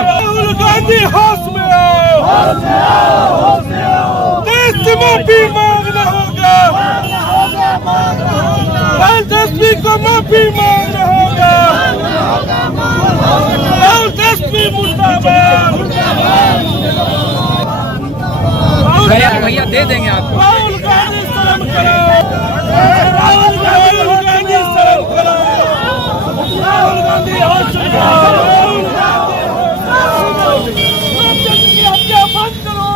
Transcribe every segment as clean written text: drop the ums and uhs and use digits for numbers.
राहुल गांधी होश में आओ, देश से माफी मांगना होगा, एलजेपी को माफी मांगना होगा, एलजेपी मुर्दाबाद। भैया दे देंगे आपको। राहुल गांधी शर्म करो, राहुल गांधी शर्म करो, राहुल गांधी होश में आओ, हत्या बंद करो।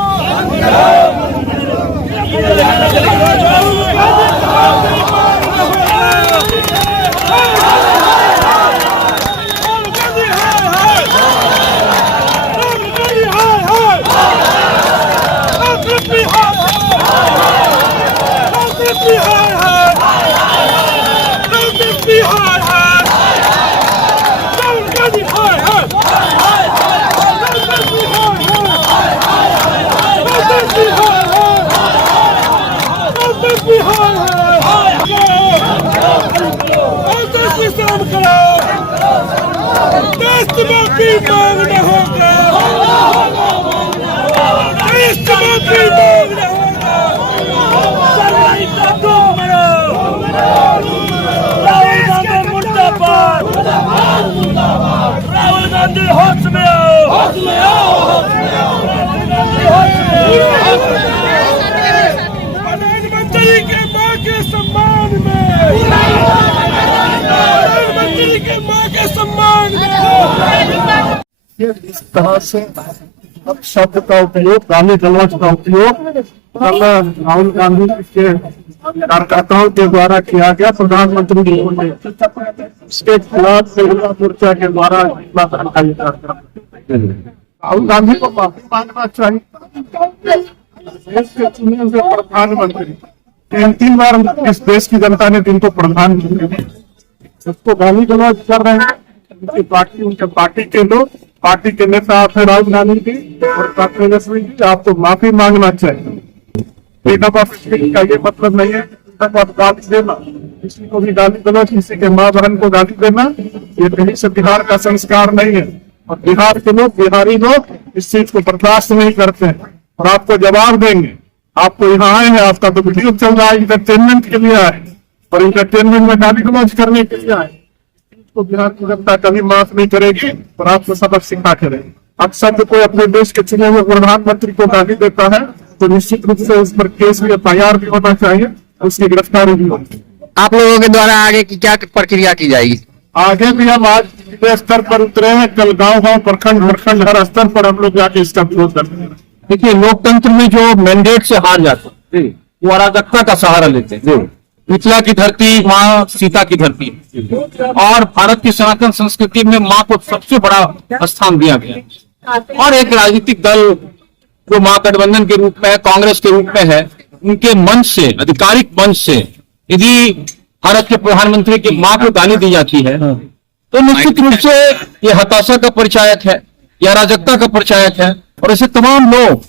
माफी मांगना होगा, देश से माफी मांगना होगा। राहुल गांधी मुर्दाबाद, राहुल गांधी होश में आओ, प्रधानमंत्री के मां के सम्मान में, प्रधानमंत्री के मां के सम्मान में। इस तरह से अब शब्द का उपयोग, गाली गलौज का उपयोग राहुल गांधी के कार्यकर्ताओं के द्वारा किया गया। प्रधानमंत्री जी ने इसके खिलाफ महिला मोर्चा के द्वारा राहुल गांधी को माफी मांगना चाहिए। देश के चुने हुए प्रधानमंत्री 3 बार इस देश की जनता ने जिनको प्रधानमंत्री उसको गाली गलौज कर रहे हैं। उनकी पार्टी, उनके पार्टी के लोग, पार्टी के नेता आप है राहुल गांधी जी और तेजस्वी जी, आपको माफी मांगना चाहिए। फ्रीडम ऑफ स्पीच का ये मतलब नहीं है फ्रीडम ऑफ गाली देना, किसी को भी गाली गलौज, किसी के माँ बहन को गाली देना, ये कहीं से बिहार का संस्कार नहीं है। और बिहार के लोग, बिहारी लोग इस चीज को बर्दाश्त नहीं करते हैं और आपको जवाब देंगे। आपको यहाँ आए हैं, आपका तो वीडियो चल रहा है, इंटरटेनमेंट के लिए आए और इंटरटेनमेंट में गाली गलौज करने के लिए आए। तो बिहार की जनता कभी माफ नहीं करेगी और आपको सबक सिखा करेगी। अब शब्द कोई अपने देश के चुने हुए प्रधानमंत्री को गाली देता है तो निश्चित रूप से उस पर केस भी, FIR भी होना चाहिए, उसकी गिरफ्तारी भी होगी। आप लोगों के द्वारा आगे की क्या प्रक्रिया की जाएगी? आगे भी हम आज जिले स्तर पर उतरे हैं, कल गाँव प्रखंड हर स्तर पर हम लोग जाके इसका विरोध करते हैं। देखिए, लोकतंत्र में जो मैंडेट से हार जाते हैं वो अराजकता का सहारा लेते हैं। मिथिला की धरती माँ सीता की धरती और भारत की सनातन संस्कृति में माँ को सबसे बड़ा स्थान दिया गया। और एक राजनीतिक दल जो महागठबंधन के रूप में है, कांग्रेस के रूप में है, उनके मंच से, आधिकारिक मंच से यदि भारत के प्रधानमंत्री की माँ को गाली दी जाती है तो निश्चित रूप से ये हताशा का परिचायक है, यह अराजकता का परिचायक है। और ऐसे तमाम लोग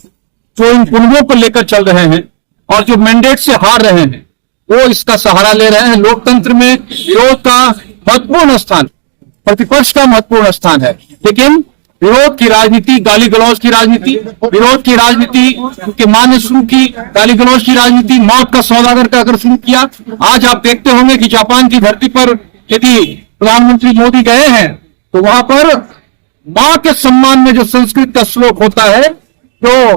जो इन पुनवों को लेकर चल रहे हैं और जो मैंडेट से हार रहे हैं वो इसका सहारा ले रहे हैं। लोकतंत्र में विरोध का महत्वपूर्ण स्थान, प्रतिपक्ष का महत्वपूर्ण स्थान है, लेकिन विरोध की राजनीति, गाली गलौज की राजनीति, विरोध की राजनीति उनके मां ने शुरू की, गाली गलौज की राजनीति, मौत का सौदागर का अगर शुरू किया। आज आप देखते होंगे कि जापान की धरती पर यदि प्रधानमंत्री मोदी गए हैं तो वहां पर मां के सम्मान में जो संस्कृत का श्लोक होता है, जो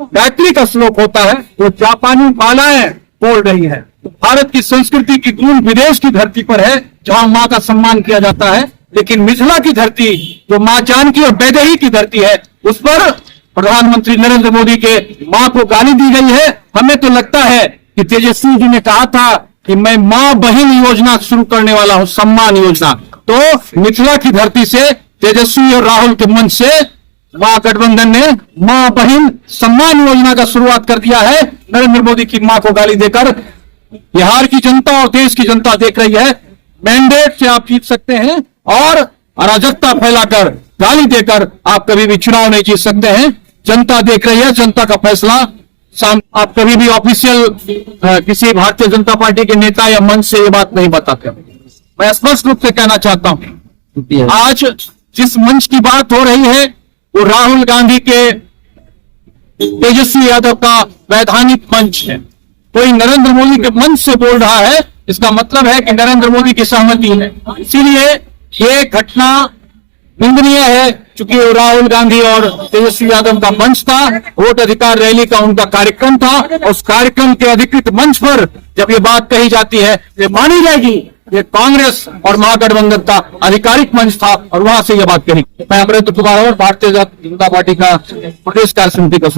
गायत्री का श्लोक होता है, वो जापानी मालाएं बोल रही है। भारत की संस्कृति की धूम विदेश की धरती पर है जहां मां का सम्मान किया जाता है, लेकिन मिथिला की धरती जो मां जानकी और वैदेही की धरती है उस पर प्रधानमंत्री नरेंद्र मोदी के मां को गाली दी गई है। हमें तो लगता है कि तेजस्वी जी ने कहा था कि मैं मां बहन योजना शुरू करने वाला हूं, सम्मान योजना। तो मिथिला की धरती से तेजस्वी और राहुल के मन से महागठबंधन ने मां बहन सम्मान योजना का शुरुआत कर दिया है। नरेंद्र मोदी की मां को गाली देकर बिहार की जनता और देश की जनता देख रही है। मैंडेट से आप जीत सकते हैं और अराजकता फैलाकर गाली देकर आप कभी भी चुनाव नहीं जीत सकते हैं। जनता देख रही है, जनता का फैसला आप कभी भी ऑफिशियल किसी भारतीय जनता पार्टी के नेता या मंच से ये बात नहीं बताते। मैं स्पष्ट रूप से कहना चाहता हूं, आज जिस मंच की बात हो रही है वो राहुल गांधी के तेजस्वी यादव का वैधानिक मंच है। कोई नरेंद्र मोदी के मंच से बोल रहा है, इसका मतलब है कि नरेंद्र मोदी की सहमति है। इसीलिए ये घटना निंदनीय है, क्योंकि राहुल गांधी और तेजस्वी यादव का मंच था, वोट अधिकार रैली का उनका कार्यक्रम था। उस कार्यक्रम के अधिकृत मंच पर जब ये बात कही जाती है, ये मानी जाएगी ये कांग्रेस और महागठबंधन का आधिकारिक मंच था और वहां से ये बात कही। मैं अमृत कुमार और भारतीय जनता पार्टी का प्रदेश कार्य समिति का